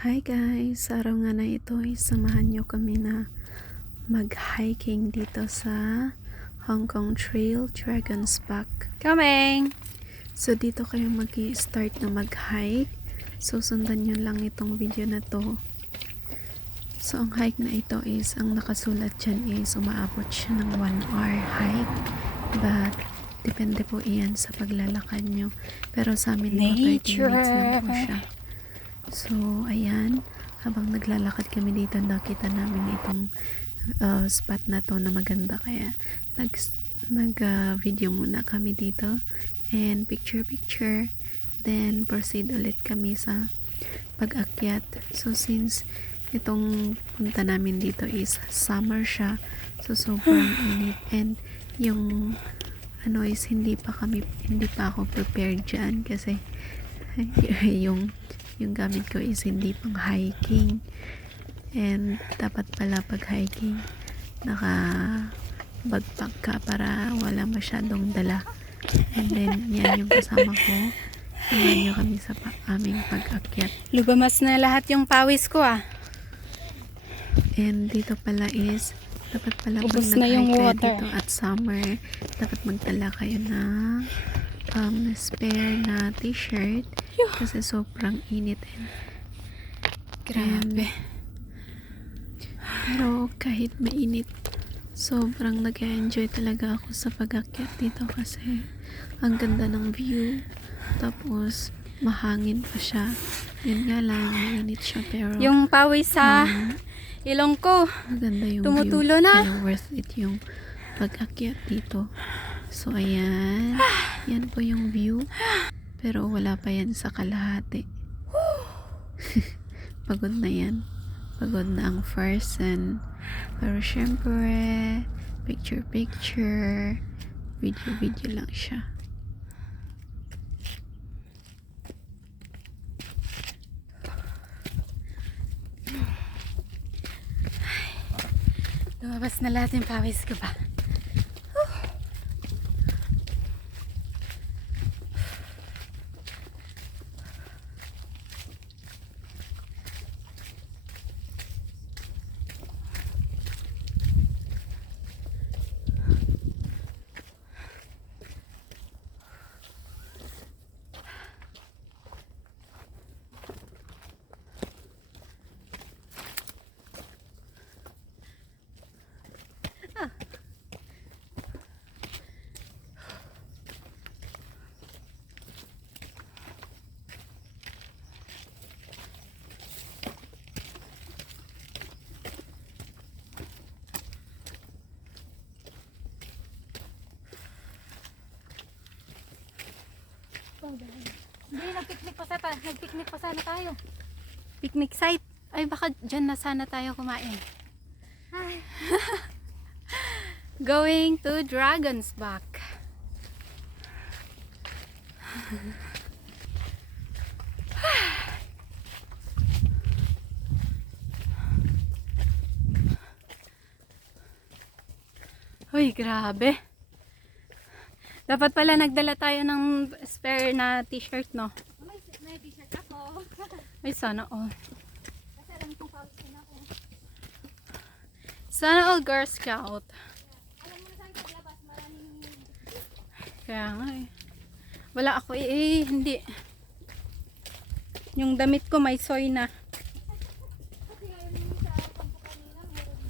Hi guys! Sa araw nga na ito ay samahan nyo kami na mag-hiking dito sa Hong Kong Trail Dragon's Back. Coming! So dito kayo mag-start na mag-hike. So sundan nyo lang itong video na to. So ang hike na ito is, ang nakasulat dyan is umaabot siya ng 1 hour hike. But depende po iyan sa paglalakad nyo. Pero sa amin po 30 minutes lang po siya. So, ayan, habang naglalakad kami dito, nakita namin itong spot na to na maganda. Kaya, nag-video muna kami dito. And picture. Then, proceed ulit kami sa pag-akyat. So, since itong punta namin dito is summer siya, so sobrang init. And, yung is hindi pa ako prepared dyan kasi yung gamit ko is hindi pang hiking, and dapat pala pag hiking naka backpack ka para wala masyadong dala. And then yan yung kasama ko, samahan nyo kami sa aming pag-akyat. Lubamas na lahat yung pawis ko . And dito pala is dapat pala pag Ubos na yung nag-hike kayo water dito at summer, dapat magdala kayo ng spare na t-shirt kasi sobrang init. Grabe. Pero kahit mainit, sobrang nag-enjoy talaga ako sa pag-akyat dito kasi ang ganda ng view, tapos mahangin pa siya. Yun nga lang, mainit siya, pero Yung pawis sa ilong ko maganda yung tumutulo view. na. Kaya worth it yung pag-akyat dito. So ayan, yan po yung view, pero wala pa yan sa kalahati. Pagod na yan, pagod na ang first, and pero syempre picture, video lang siya. Lumabas na lahat yung pawis ko ba. Hindi, nagpicnic pa sana tayo. Picnic site. Ay, baka dyan na sana tayo kumain. Going to Dragon's Back. Uy, grabe. Dapat pala nagdala tayo ng spare na t-shirt, no? May t-shirt ako. Ay, sana all. Kasi alam kong pawis na ako. Sana all Girl Scout. Alam mo na saan paglabas, maraming... Kaya nga eh. Wala ako hindi. Yung damit ko may soy na. Kasi ngayon yung sa kampo kanina, meron.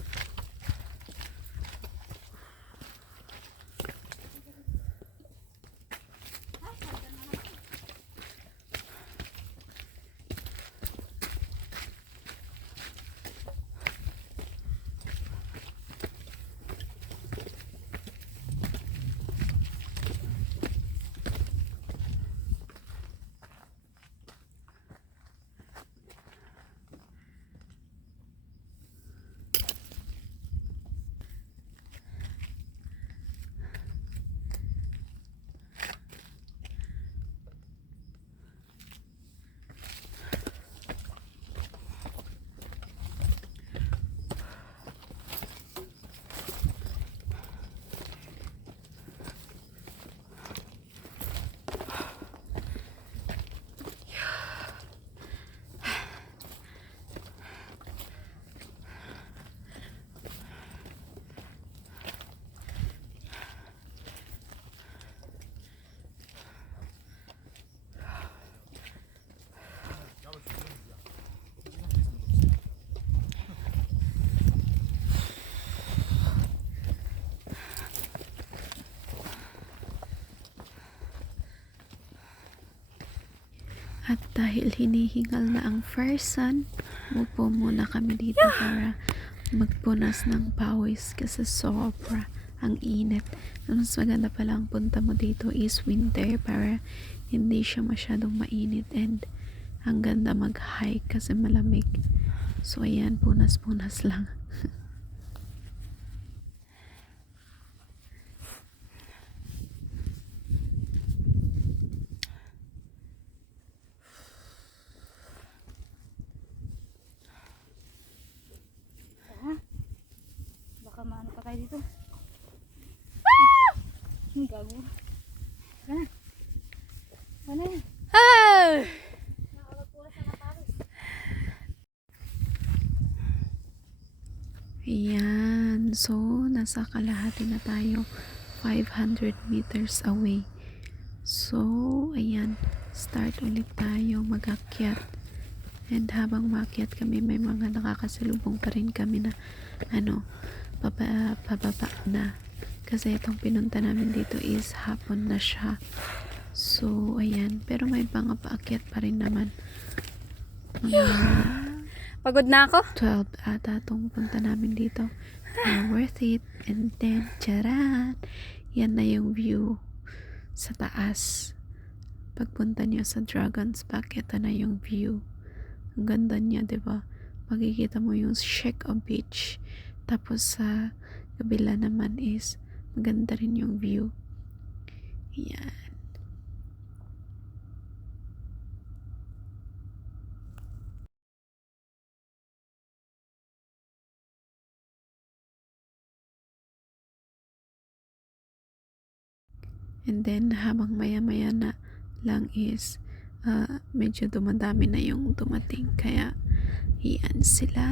At dahil hinihingal na ang first sun, upo muna kami dito para magpunas ng pawis kasi sobra ang init. Mas maganda pala ang punta mo dito is winter para hindi siya masyadong mainit and ang ganda mag-hike kasi malamig. So ayan, punas-punas lang. Baka maano pa tayo dito. Ah! Ang gago. Wala. Wala yan. Ah! Nakakagpulas na naparis. Ayan. So, nasa kalahati na tayo. 500 meters away. So, ayan. Start ulit tayo mag-akyat. And habang maakyat kami, may mga nakakasalubong pa rin kami na pababa na. Kasi itong pinunta namin dito is hapon na siya. So, ayan. Pero may mga paakyat pa rin naman. Mga Pagod na ako. 12 ata itong punta namin dito. Worth it. And then, charan! Yan na yung view sa taas. Pagpunta niyo sa Dragon's Back, ito na yung view. Ang ganda niya, diba? Makikita mo yung Sheko Beach. Tapos sa kabila naman is maganda rin yung view. Yan. And then, habang maya-maya na lang is medyo dumadami na yung dumating. Kaya, yan sila.